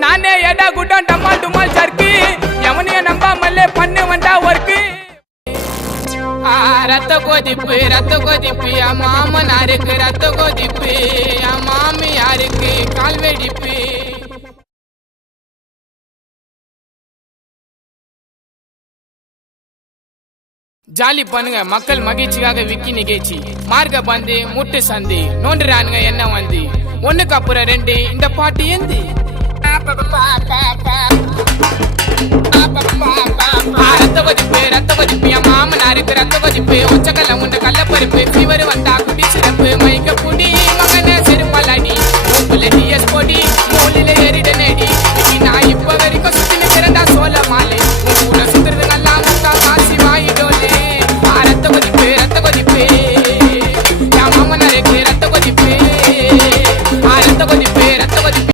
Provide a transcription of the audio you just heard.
நானே எடா குட்டம் டம்மால் டும்மால் சர்க்கு எவனையும் நம்பாமலே பண்ணு வந்தா ஒர்க்கு ரத்த கொதிப்பு மாமனாருக்கு ரத்த கொதிப்பு மாமியாருக்கு கால்வெடிப்பு. ஜாலி பண்ணுங்க மக்கள் மகிழ்ச்சிக்காக விக்கி நிகழ்ச்சி மார்க்க பந்து முட்டு சந்தி நோண்டுறானுங்க என்ன வந்து ஒண்ணுக்கு அப்புறம் ரெண்டு இந்த பாட்டு ஏந்து ரத்த கொதிப்பு என் மாமனாருக்கு ரத்த கொதிப்பு ஒச்சக்கல்ல உண்ட கள்ளப்பருப்பு ஃபீவர் வந்தா குடி சிறப்பு மைக்க புடி மகன செருப்பலாடி டிஎஸ் பொடி